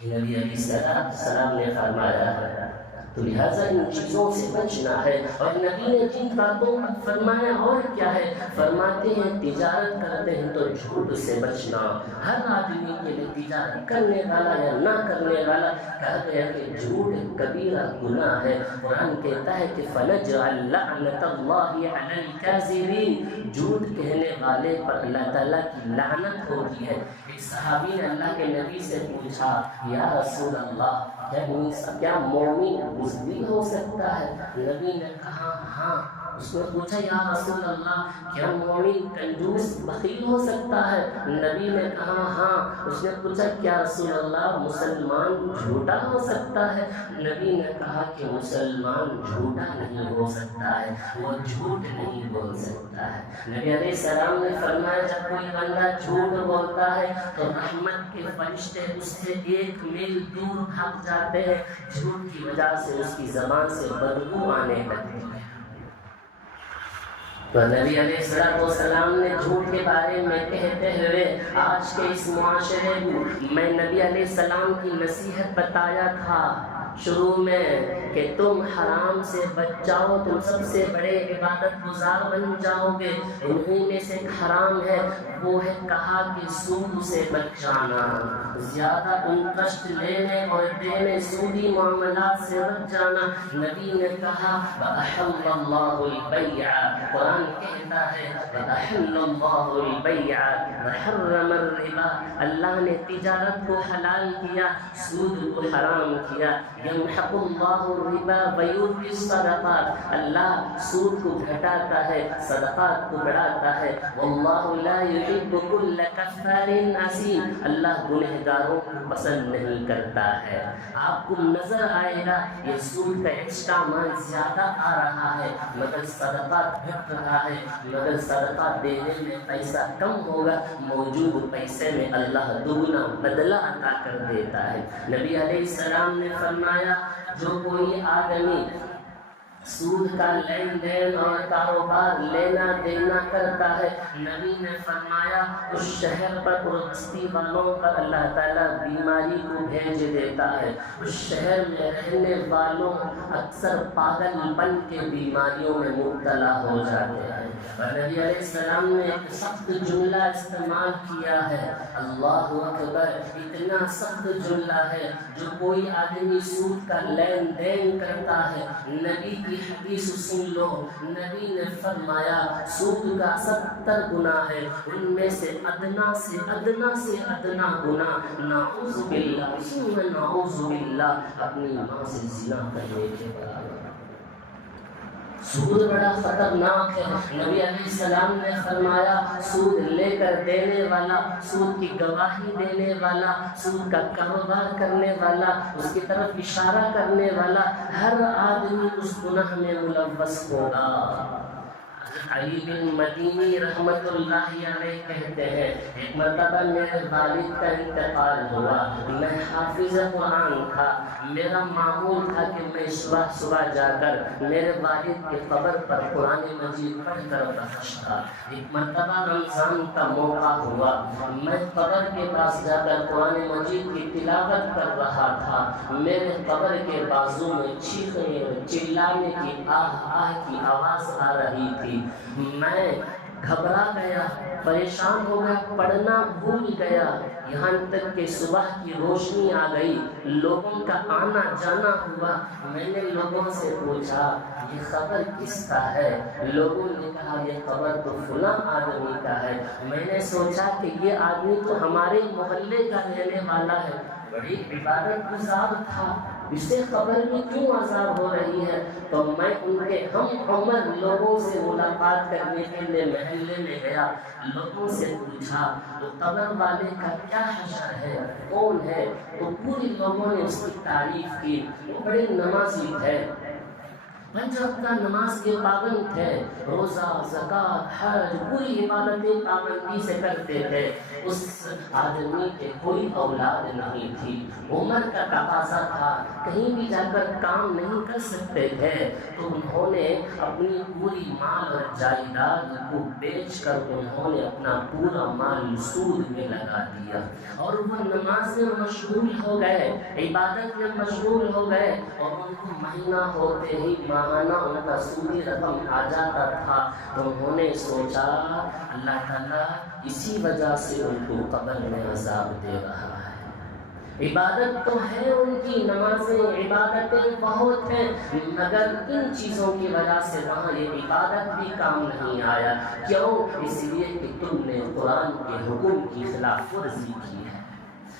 یہ نبی علیہ السلام نے فرمایا ہے، تو لہٰذا ان چیزوں سے بچنا ہے۔ اور نبی نے جن باتوں پر فرمایا اور کیا ہے، فرماتے ہیں تجارت کرتے ہیں تو جھوٹ سے بچنا۔ ہر آدمی کے لیے تجارت کرنے والا یا نہ کرنے والا کہا گیا کہ جھوٹ کبیرہ گناہ ہے۔ قرآن کہتا ہے کہ فَنَجْعَلْ لَعْنَةَ اللَّهِ عَلَى الْكَاذِبِينَ، جھوٹ کہنے والے پر اللہ تعالیٰ کی لعنت ہوتی ہے۔ ایک صحابی نے اللہ کے نبی سے پوچھا، یا رسول اللہ، کیا مومن بزدل ہو سکتا ہے؟ نبی نے کہا ہاں۔ اس نے پوچھا یا رسول اللہ، کیا مومن کنجوس بخیل ہو سکتا ہے؟ نبی نے کہا ہاں۔ اس نے پوچھا کیا رسول اللہ مسلمان جھوٹا ہو سکتا ہے؟ نبی نے کہا کہ مسلمان جھوٹا نہیں ہو سکتا ہے، وہ جھوٹ نہیں بول سکتا ہے۔ نبی علیہ السلام نے فرمایا جب کوئی بندہ جھوٹ بولتا ہے تو رحمت کے فرشتے اس سے 1 میل دور بھاگ جاتے ہیں، جھوٹ کی وجہ سے اس کی زبان سے بدبو آنے لگتی ہے۔ تو نبی علیہ السلام نے جھوٹ کے بارے میں کہتے ہوئے آج کے اس معاشرے میں نبی علیہ السلام کی نصیحت بتایا تھا شروع میں کہ تم حرام سے بچ جاؤ، تم سب سے بڑے عبادت گزار بن جاؤ گے۔ انہی میں سے ایک حرام ہے، وہ ہے کہا کہ سود سے بچ جانا، زیادہ انٹرسٹ لینے اور دینے، سودی معاملات سے بچ جانا۔ نبی نے کہا وَأَحَلَّ اللَّهُ الْبَيْعَ، قرآن کہتا ہے وَأَحَلَّ اللَّهُ الْبَيْعَ وَحَرَّمَ الرِّبَا، اللہ نے تجارت کو حلال کیا، سود کو حرام کیا۔ يَمْحَقُ اللَّهُ الرِّبَا وَيُرْبِي الصَّدَقَاتِ، اللہ سود کو گھٹاتا ہے، صدقات کو بڑھاتا ہے۔ وَاللَّهُ لَا يُحِبُّ كُلَّ كَفَّارٍ أَثِيمٍ، اللہ گنہگاروں کو پسند نہیں کرتا ہے۔ آپ کو نظر آئے گا یہ سود کا ایکسٹرا مال زیادہ آ رہا ہے مگر صدقات گھٹ رہا ہے، مگر صدقات دینے میں پیسہ کم ہوگا، موجود پیسے میں اللہ دگنا بدلہ عطا کر دیتا ہے۔ نبی علیہ السلام نے فرمایا جو کوئی آدمی سود کا لین دین اور کاروبار لینا دینا کرتا ہے، نبی نے فرمایا اس شہر پر اور بستی والوں پر اللہ تعالیٰ بیماری کو بھیج دیتا ہے۔ اس شہر میں رہنے والوں اکثر پاگل بن کے بیماریوں میں مبتلا ہو جاتے ہیں۔ اور نبی علیہ السلام نے ایک سخت جملہ استعمال کیا ہے، اللہ اکبر، اتنا سخت جملہ ہے جو کوئی آدمی سود کا لین دین کرتا ہے، نبی کی حدیث سن لو، نبی نے فرمایا سود کا 70 گناہ ہے، ان میں سے ادنا سے ادنا سے ادنا گناہ نعوذ باللہ ثم نعوذ باللہ اپنی ماں سے زنا کرنے کے برابر۔ سود بڑا خطرناک ہے۔ نبی علیہ السلام نے فرمایا سود لے کر دینے والا، سود کی گواہی دینے والا، سود کا کاروبار کرنے والا، اس کی طرف اشارہ کرنے والا، ہر آدمی اس گناہ میں ملوث ہوگا۔ علی بن مدینی رحمت اللہ علیہ کہتے ہیں ایک مرتبہ میرے والد کا انتقال ہوا، میں حافظ قرآن تھا، میرا معمول تھا کہ میں صبح صبح جا کر میرے والد کے قبر پر قرآن مجید پڑھ کر بخشتا۔ ایک مرتبہ رمضان کا موقع ہوا، میں قبر کے پاس جا کر قرآن مجید کی تلاوت کر رہا تھا، میرے قبر کے بازو میں چیخنے چلانے کی آہ کی آواز آ رہی تھی۔ میں گھبرا گیا، پریشان ہو گیا، پڑھنا بھول گیا، یہاں تک کہ صبح کی روشنی آ گئی، لوگوں کا آنا جانا ہوا۔ میں نے لوگوں سے پوچھا یہ خبر کس کا ہے؟ لوگوں نے کہا یہ خبر تو فلاں آدمی کا ہے۔ میں نے سوچا کہ یہ آدمی تو ہمارے محلے کا رہنے والا ہے، بڑی عبادت گزار تھا، اسے خبر میں کیوں عذاب ہو رہی ہے؟ تو میں ان کے ہم عمر لوگوں سے ملاقات کرنے کے لیے محلے میں گیا، لوگوں سے پوچھا تو قبر والے کا کیا حشر ہے، کون ہے؟ تو پوری لوگوں نے اس کی تعریف کی، وہ بڑے نمازی تھے، پنج وقت کا نماز کے پابند تھے، روزہ زکوٰۃ حج پوری عبادتیں پابندی سے کرتے تھے۔ اس آدمی کے کوئی اولاد نہیں تھی، عمر کا تقاضا تھا، کہیں بھی جا کر کام نہیں کر سکتے تھے، تو انہوں نے اپنی پوری مال اور جائیداد کو بیچ کر انہوں نے اپنا پورا مال سود میں لگا دیا، اور وہ نماز میں مشغول ہو گئے، عبادت میں مشغول ہو گئے، اور ان کو مہینہ ہوتے ہی ماہانہ ان کا سودی رقم آ جاتا تھا۔ تو انہوں نے سوچا اللہ تعالیٰ اسی وجہ سے ان کو قبر میں عذاب دے رہا ہے۔ عبادت تو ہے ان کی، نمازیں عبادتیں بہت ہیں، مگر ان چیزوں کی وجہ سے وہاں یہ عبادت بھی کام نہیں آیا۔ کیوں؟ اس لیے کہ تم نے قرآن کے حکم کی خلاف ورزی کی ہے۔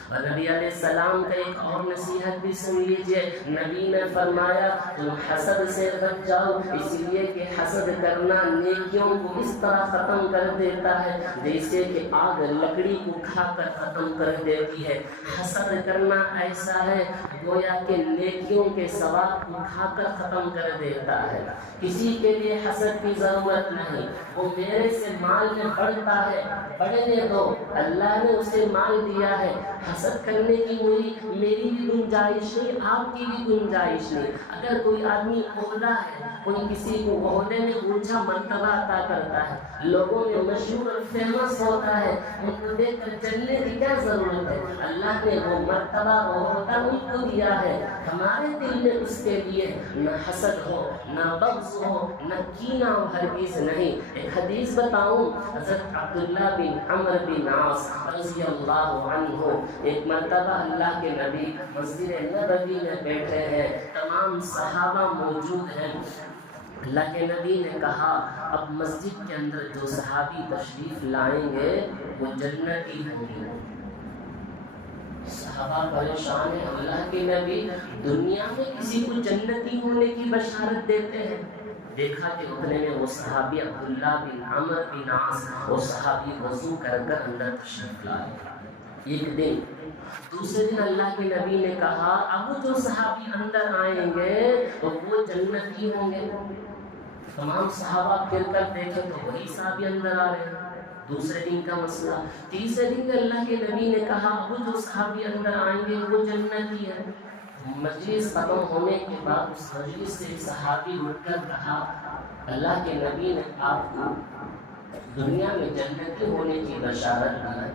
اور نبی علیہ السلام کا ایک اور نصیحت بھی سن لیجئے، نبی نے فرمایا تم حسد سے بچ جاؤ، اس لیے کہ حسد کرنا نیکیوں کو اس طرح ختم کر دیتا ہے جیسے کہ آگ لکڑی کو کھا کر ختم کر دیتی ہے۔ حسد کرنا ایسا ہے گویا کہ نیکیوں کے ثواب کو کھا کر ختم کر دیتا ہے۔ کسی کے لیے حسد کی ضرورت نہیں، وہ میرے سے مال میں بڑھتا ہے، بڑھنے دو، اللہ نے اسے مال دیا ہے، حسد کرنے کی میری بھی گنجائش نہیں، آپ کی بھی گنجائش نہیں۔ اگر کوئی آدمی عہدہ ہے، کوئی کسی کو عہدے میں اونچا مرتبہ عطا کرتا ہے، لوگوں میں مشہور اور فیمس ہوتا ہے، ان کو دیکھ کر چلنے کی کیا ضرورت ہے؟ اللہ نے وہ مرتبہ وہ عہدہ ان کو دیا ہے، ہمارے دل میں اس کے لیے نہ حسد ہو، نہ بغض ہو، نہ کینہ ہو، ہرگز نہیں۔ ایک حدیث بتاؤں، حضرت عبداللہ بن عمرو بن عاص رضی اللہ عنہ، ایک مرتبہ اللہ کے نبی مسجد نبوی میں بیٹھے ہیں، تمام صحابہ موجود ہیں، اللہ کے نبی نے کہا اب مسجد کے اندر جو صحابی تشریف لائیں گے وہ جنتی ہوں گے۔ صحابہ پریشان ہیں، اللہ کے نبی دنیا میں کسی کو جنتی ہونے کی بشارت دیتے ہیں؟ دیکھا کہ اتنے میں وہ صحابی عبداللہ بن عمرو بن عاص، وہ صحابی وضو کر کر اندر تشریف لائے۔ ایک دن دوسرے دن اللہ کے نبی نے کہا اب جو صحابی اندر آئیں گے تو وہ جنتی ہوں گے۔ تمام صحابہ پھر کر دیکھے تو وہی صحابی اندر آ رہے ہیں۔ دوسرے دن کا مسئلہ، تیسرے دن اللہ کے نبی نے کہا اب جو صحابی اندر آئیں گے وہ جنتی ہے۔ مجلس ختم ہونے کے بعد اس مجلس سے صحابی اٹھ کر کہا اللہ کے نبی نے آپ کو دنیا میں جنتی ہونے کی بشارت دی،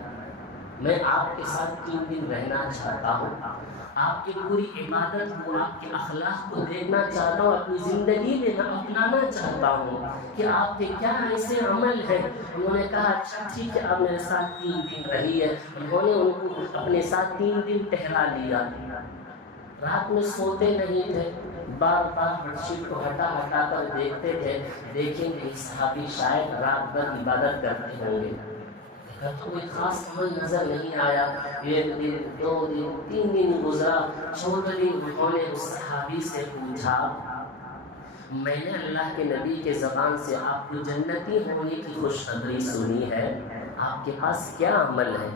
میں آپ کے ساتھ 3 دن رہنا چاہتا ہوں، آپ کی پوری عبادت کو، آپ کے اخلاق کو دیکھنا چاہتا ہوں، اپنی زندگی میں اپنانا چاہتا ہوں کہ آپ کے کیا ایسے عمل ہیں۔ انہوں نے کہا اچھا ٹھیک ہے، آپ میرے ساتھ 3 دن رہیے۔ انہوں نے ان کو اپنے ساتھ 3 دن ٹہلا لیا، رات میں سوتے نہیں تھے، بار بار بیڈ شیٹ کو ہٹا ہٹا کر دیکھتے تھے، دیکھیں گے صحابی شاید رات بھر عبادت کرتے ہوں گے، تو کوئی خاص عمل نظر نہیں آیا۔ 1 دن 2 دن 3 دن گزرا، 4 دن انہوں نے اس صحابی سے پوچھا میں نے اللہ کے نبی کے زبان سے آپ کو جنتی ہونے کی خوشخبری سنی ہے، آپ کے پاس کیا عمل ہے؟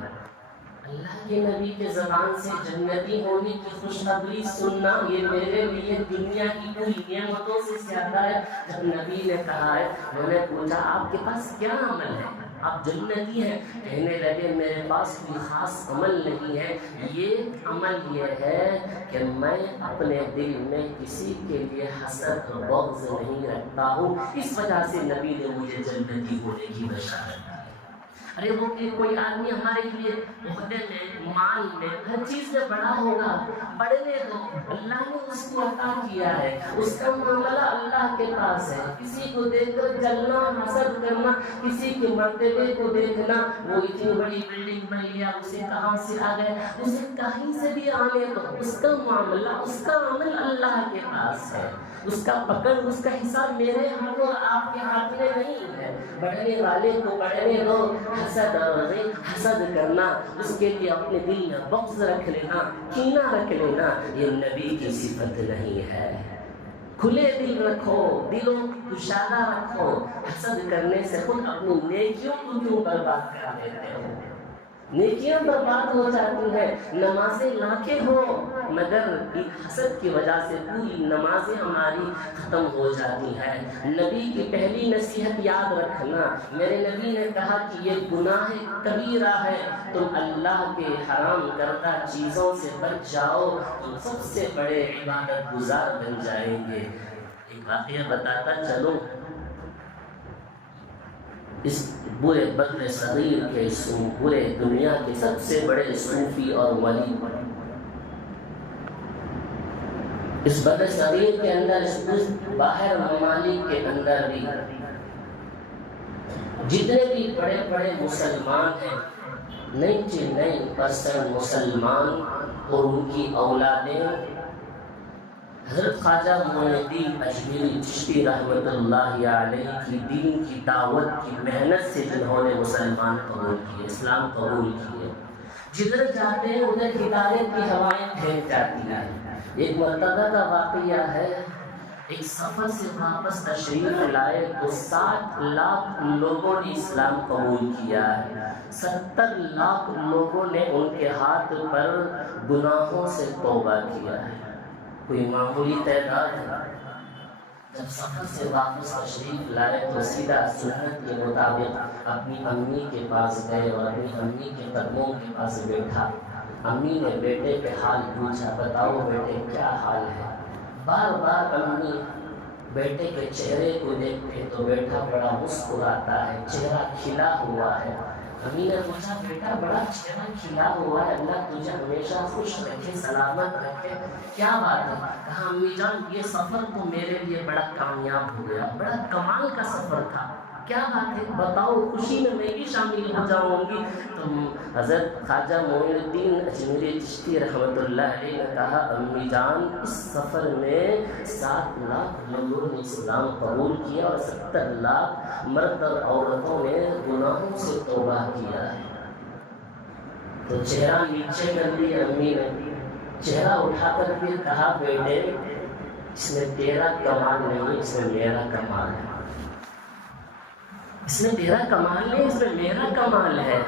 اللہ کے نبی کے زبان سے جنتی ہونے کی خوشخبری سننا یہ میرے لیے دنیا کی کوئی نعمتوں سے زیادہ ہے۔ جب نبی نے کہا ہے، میں نے پوچھا آپ کے پاس کیا عمل ہے، آپ جنتی ہیں؟ کہنے لگے میرے پاس کوئی خاص عمل نہیں ہے، یہ عمل یہ ہے کہ میں اپنے دل میں کسی کے لیے حسد اور بغض نہیں رکھتا ہوں۔ اس وجہ سے نبی نے مجھے جنتی ہونے کی بشارت دی۔ ارے وہ کہ کوئی آدمی ہمارے لیے عہدے میں، مال میں، ہر چیز میں بڑا ہوگا، بڑھنے دو، اللہ نے اس کو عطا کیا ہے، اس کا معاملہ اللہ کے پاس ہے۔ کسی کو دیکھ کر جلنا، حسد کرنا، کسی کے مرتبے کو دیکھنا، وہ اتنی بڑی بلڈنگ بن لیا، اسے کہاں سے آ گئے، اسے کہیں سے بھی آنے دو، اس کا معاملہ، اس کا عمل اللہ کے پاس ہے، اس کا پکڑ، اس کا حساب میرے ہاتھ اور آپ کے ہاتھ میں نہیں ہے۔ بڑھنے والے کو بڑھنے دو، حسد کرنا، اس کے لیے اپنے دل میں بغض رکھ لینا، کینہ رکھ لینا، یہ نبی کی صفت نہیں ہے۔ کھلے دل رکھو، دلوں کی کشادہ رکھو۔ حسد کرنے سے خود اپنی نیکیوں کو کیوں برباد کر دیتے ہو؟ نیکیاں برباد ہو جاتی ہیں، نمازیں لاکھیں ہو مگر حسد کی وجہ سے پوری نمازیں ہماری ختم ہو جاتی ہیں۔ نبی کی پہلی نصیحت یاد رکھنا، میرے نبی نے کہا کہ یہ گناہ کبیرہ ہے، تم اللہ کے حرام کردہ چیزوں سے بچ جاؤ، تم سب سے بڑے عبادت گزار بن جائیں گے۔ ایک واقعہ بتاتا چلوں، اس برے بدر صغیر کے پورے دنیا کے سب سے بڑے صوفی اور ولی، اس بدر صغیر کے اندر، اس باہر ممالک کے اندر بھی جتنے بھی بڑے بڑے مسلمان ہیں، 99% مسلمان اور ان کی اولادیں حضرت خواجہ معین الدین اجمیری چشتی رحمۃ اللہ علیہ کی دین کی دعوت کی محنت سے جنہوں نے مسلمان قبول کیے، اسلام قبول کیے، جدھر جاتے ہیں ادھر ہدایت کی ہوائیں پھیل جاتی ہیں۔ ایک مرتبہ کا واقعہ ہے، ایک سفر سے واپس تشریف لائے تو 7 لاکھ لوگوں نے اسلام قبول کیا ہے، 70 لاکھ لوگوں نے ان کے ہاتھ پر گناہوں سے توبہ کیا ہے، کوئی معمولی تعداد ہے۔ جب سفر سے واپس تشریف لائے تو سیدھا سنت کے مطابق اپنی امی کے پاس گئے اور اپنی امی کے قدموں کے پاس بیٹھا۔ امی نے بیٹے کے حال پوچھا، بتاؤ بیٹے کیا حال ہے؟ بار بار امی بیٹے کے چہرے کو دیکھتے تو بیٹا بڑا مسکراتا ہے، چہرہ کھلا ہوا ہے۔ امی نے پوچھا، بیٹا بڑا چہرہ کھلا ہوا ہے، اللہ تجھے ہمیشہ خوش رکھے، سلامت رکھے، کیا بات ہے؟ کہا امی جان یہ سفر تو میرے لیے بڑا کامیاب ہو گیا، بڑا کمال کا سفر تھا، کیا بات ہے بتاؤ، خوشی میں بھی شامل ہو جاؤں گی۔ تو حضرت خواجہ معین الدین اجمیری چشتی رحمۃ اللہ علیہ نے کہا، امی جان اس سفر میں 7 لاکھ لوگوں نے اسلام قبول کیا اور 70 لاکھ مرد اور عورتوں نے گناہوں سے توبہ کیا ہے۔ تو چہرہ نیچے کر لیا امی نے، چہرہ اٹھا کر پھر کہا، بیٹے اس میں تیرا کمال نہیں، اس میں میرا کمال ہے، اس میں تیرا کمال نہیں، اس میں میرا کمال ہے۔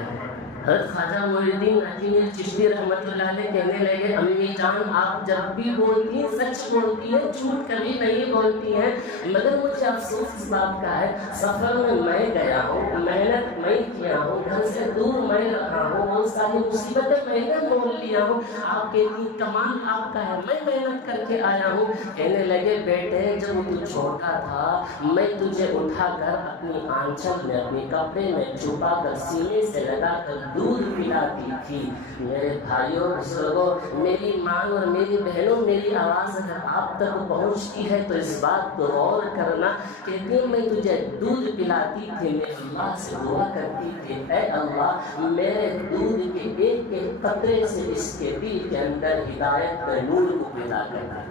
حضرت خواجہ معین الدین اجمیری چشتی رحمۃ اللہ علیہ کہنے لگے، امی جان آپ جب بھی بولتی ہیں سچ بولتی ہیں، جھوٹ کبھی نہیں بولتی ہیں، مگر مجھے افسوس اس بات کا ہے سفر میں گیا ہوں، محنت میں کیا ہوں، گھر سے دور میں رہا ہوں، بہت ساری مصیبتیں میں نے مول لیا ہوں، آپ کہتی کمال آپ کا ہے، میں محنت کر کے آیا ہوں۔ کہنے لگے، بیٹے جب تو چھوٹا تھا میں تجھے اٹھا کر اپنی آنچل میں، اپنے کپڑے میں چھپا کر سینے سے لگا کر دودھ پلاتی تھی۔ میرے بھائیوں بزرگوں، میری ماں اور میری بہنوں، میری آواز اگر آپ تک پہنچتی ہے تو اس بات کو غور کرنا، کہتی ہوں میں تجھے دودھ پلاتی تھی، میں اللہ سے دعا کرتی تھی، اے اللہ میرے دودھ کے ایک ایک قطرے سے اس کے دل کے اندر ہدایت کا نور کو پیدا کرنا،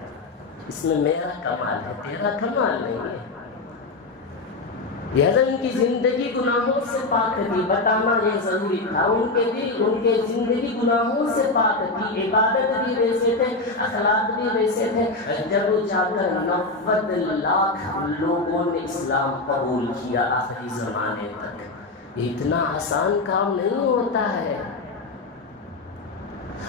اس میں میرا کمال ہے، تیرا کمال نہیں ہے۔ لہذا ان کی زندگی گناہوں سے پاک تھی، بتانا یہ ضروری تھا، ان کے دل، ان کے زندگی گناہوں سے پاک تھی، عبادت بھی ویسے تھے، اخلاق بھی ویسے تھے۔ جب جا کر 90 لاکھ لوگوں نے اسلام قبول کیا آخری زمانے تک، اتنا آسان کام نہیں ہوتا ہے۔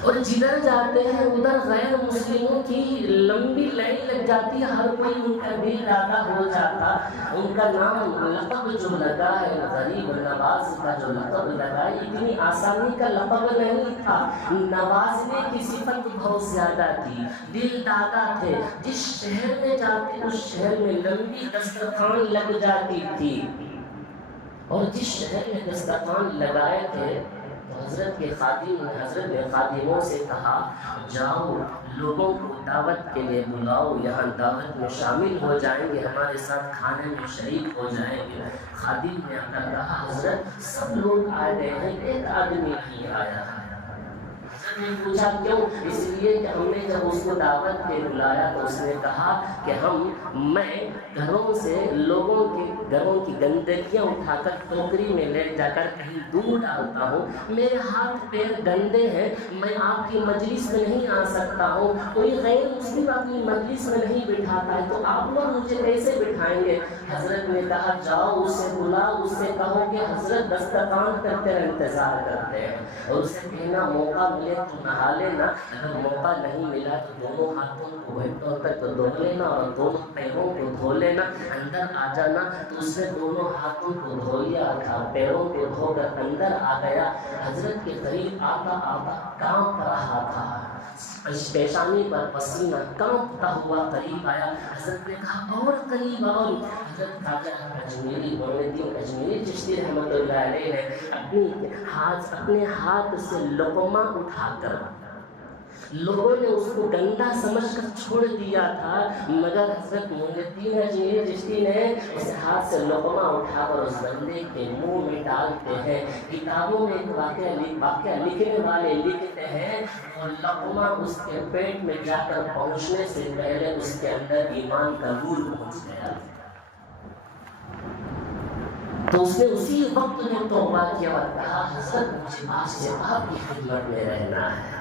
اور جدھر جاتے ہیں ادھر غیر مسلموں کی لمبی لائن لگ جاتی ہے، ہر کوئی ان کا دل دادا ہو جاتا۔ ان کا نام لقب جو لگا ہے غریب نواز کا جو لقب لگا ہے، اتنی آسانی کا لقب نہیں تھا، نوازنے کی صفت بہت زیادہ تھی، دل دادا تھے، جس شہر میں جاتے اس شہر میں لمبی دسترخوان لگ جاتی تھی، اور جس شہر میں دسترخوان لگائے تھے حضرت کے خادم نے حضرت نے خادموں سے کہا جاؤ لوگوں کو دعوت کے لیے بلاؤ، یہاں دعوت میں شامل ہو جائیں گے، ہمارے ساتھ کھانے میں شریک ہو جائیں گے۔ خادم نے کہا حضرت سب لوگ آ گئے ہیں، ایک آدمی نہیں آیا ہے۔ حضرت نے پوچھا کیوں؟ اس لیے کہ ہم نے جب اس کو دعوت کے بلایا تو اس نے کہا کہ میں گھروں سے لوگوں کے گھروں کی گندگیاں اٹھا کر ٹوکری میں لے جا کر کہیں دور ڈالتا ہوں، میرے ہاتھ پیر گندے ہیں، میں آپ کی مجلس میں نہیں آ سکتا ہوں، کوئی غیر مسلم اپنی مجلس میں نہیں بٹھاتا ہے تو آپ لوگ مجھے کیسے بٹھائیں گے؟ حضرت نے کہا جاؤ اسے بلاؤ، اس سے کہو کہ حضرت دسترخوان کر کے انتظار کرتے ہیں، اور اسے کہنا موقع ملے تو نہا لینا، اگر موقع نہیں ملا تو دونوں ہاتھوں کو گھٹنوں تک دھو لینا اور دونوں پیروں کو دھو لینا، اندر آ جانا۔ تو اس نے دونوں ہاتھوں کو دھو لیا تھا، پیروں کو دھو کر اندر آ گیا، حضرت کے قریب آتا آتا کانپ رہا تھا، پیشانی پر پسینہ کانپتا ہوا قریب آیا۔ حضرت نے کہا اور قریب آؤ۔ حضرت خواجہ اجمیری معین الدین اجمیری چشتی رحمۃ اللہ علیہ نے اپنے ہاتھ سے لقمہ اٹھا کر، لوگوں نے اس کو گندا سمجھ کر چھوڑ دیا تھا، مگر حضرت معین الدین اجمیری چشتی نے اس ہاتھ سے لقمہ اٹھا کر اس بندے کے منہ میں ڈالتے ہیں۔ کتابوں میں ایک واقعہ لکھنے والے لکھتے ہیں وہ لقمہ اس کے پیٹ میں جا کر پہنچنے سے پہلے اس کے اندر ایمان کا نور پہنچ گیا، تو اس نے اسی وقت میں توبہ کیا اور کہا حضرت مجھے آج سے آپ کی خدمت میں رہنا ہے۔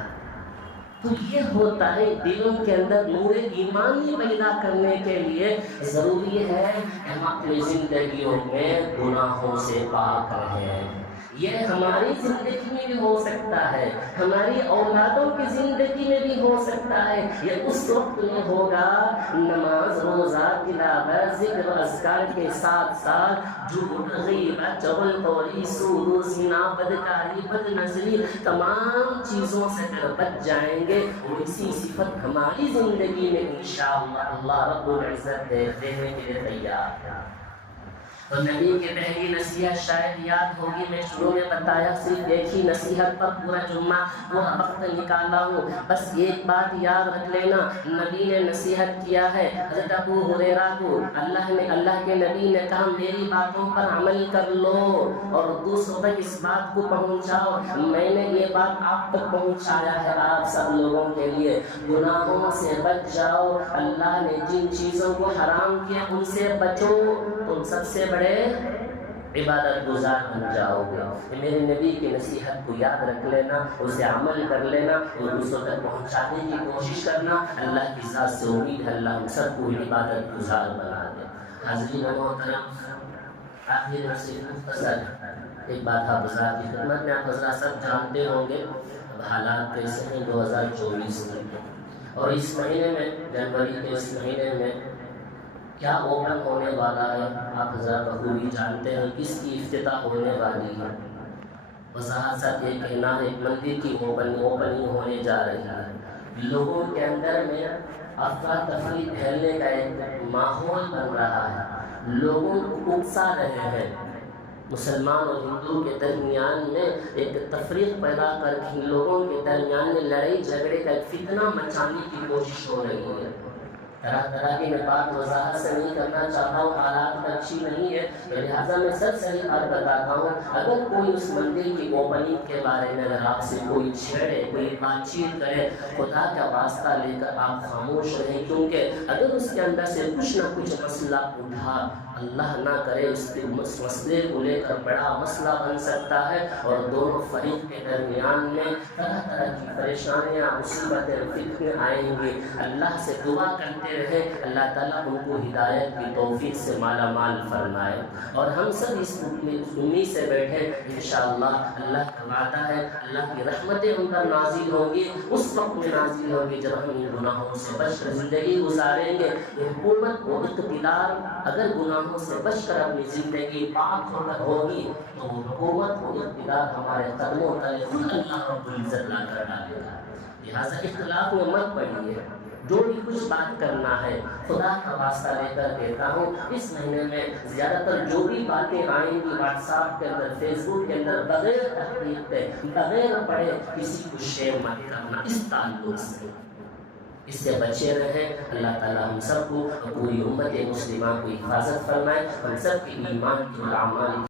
تو یہ ہوتا ہے دلوں کے اندر نور ایمانی پیدا کرنے کے لیے ضروری ہے کہ ہم اپنی زندگیوں میں گناہوں سے پاک رہیں۔ یہ ہماری زندگی میں بھی ہو سکتا ہے، ہماری اولادوں کی زندگی میں بھی ہو سکتا ہے، یہ اس وقت میں ہوگا نماز روزہ تلاوت ذکر و اذکار کے ساتھ ساتھ جھوٹ غیبت چغل خوری سود و زنا بدکاری بد نظری تمام چیزوں سے اگر بچ جائیں گے، اور اسی صفت ہماری زندگی میں انشاءاللہ اللہ رب العزت دینے کے لیے تیار ہے۔ تو نبی کی پہلی نصیحت شاید یاد ہوگی، میں شروع میں بتایا صرف ایک ہی نصیحت پر پورا جمعہ وہ وقت نکالا ہوں، بس ایک بات یاد رکھ لینا، نبی نے نصیحت کیا ہے حضرت ابو ہریرہ کو، اللہ کے نبی نے کہا میری باتوں پر عمل کر لو اور دوسروں تک اس بات کو پہنچاؤ، میں نے یہ بات آپ تک پہنچایا ہے آپ سب لوگوں کے لیے، گناہوں سے بچ جاؤ، اللہ نے جن چیزوں کو حرام کیا ان سے بچو، تم سب سے بڑے عبادت گزار بن جاؤ گے۔ میرے نبی کی نصیحت کو یاد رکھ لینا، اسے عمل کر لینا اور دوسروں تک پہنچانے کی کوشش کرنا، اللہ کی ذات سے امید ہے اللہ ہم سب کو عبادت گزار بنا دے۔ حاضرین محترم، آخری نصیحت مختصر ایک بات حضرات کی خدمت میں، آپ حضرات سب جانتے ہوں گے اب حالات کیسے ہیں 2024 میں، اور اس مہینے میں جنوری کے اس مہینے میں کیا اوپن ہونے والا ہے آپ حضرات بخوبی جانتے ہیں، کس کی افتتاح ہونے والی ہے۔ وضاحت ساتھ یہ کہنا ہے ایک مندر کی اوپننگ ہونے جا رہی ہے، لوگوں کے اندر میں افراتفری پھیلنے کا ایک ماحول بن رہا ہے، لوگوں کو اکسا رہے ہیں، مسلمان اور ہندو کے درمیان میں ایک تفریق پیدا کر کے لوگوں کے درمیان میں لڑائی جھگڑے کا ایک فتنہ مچانے کی کوشش ہو رہی ہے۔ طرح طرح کی میں بات وضاحت سے نہیں کرنا چاہتا ہوں، حالات اچھی نہیں ہے، لہٰذا میں سب صحیح بات بتاتا ہوں، اگر کوئی اس مندر کی اوپننگ کے بارے میں اگر آپ سے کوئی چھیڑے کوئی بات چیت کرے، خدا کا واسطہ لے کر آپ خاموش رہیں، کیونکہ اگر اس کے اندر سے کچھ نہ کچھ مسئلہ اٹھا، اللہ نہ کرے اس کے مسئلے کو لے کر بڑا مسئلہ بن سکتا ہے، اور دونوں فریق کے درمیان میں طرح طرح کی پریشانیاں مصیبتیں فتنے آئیں گی۔ اللہ سے دعا کرتے کرتے رہیں، اللہ تعالیٰ ان کو ہدایت کی توفیق سے مالا مال فرمائے، اور ہم سب اس امید سے بیٹھے انشاءاللہ اللہ کا وعدہ ہے اللہ کی رحمتیں ہم پر نازل ہوں گی، اس وقت میں نازل ہوں گی جب ہم ان گناہوں سے بچ کر زندگی گزاریں گے۔ یہ حکومت و اقتدار اگر گناہوں سے بچ کر اپنی زندگی پاک ہو کر ہوگی تو وہ حکومت و اقتدار ہمارے قدموں تلے خود اللہ رب العزت لا کر ڈالے گا۔ لہٰذا اختلاف میں مت پڑیے، جو بھی کچھ بات کرنا ہے خدا کا واسطہ لے کر کہتا ہوں، اس مہینے میں زیادہ تر جو بھی باتیں آئیں گی واٹس ایپ کے اندر، فیس بک کے اندر، بغیر تحقیق کے بغیر پڑھے کسی کو شیئر مت کرنا اس تعلق سے، اس سے بچے رہیں۔ اللہ تعالیٰ ہم سب کو پوری امت مسلمہ کو حفاظت فرمائے، ہم سب کے ایمان کی اعمال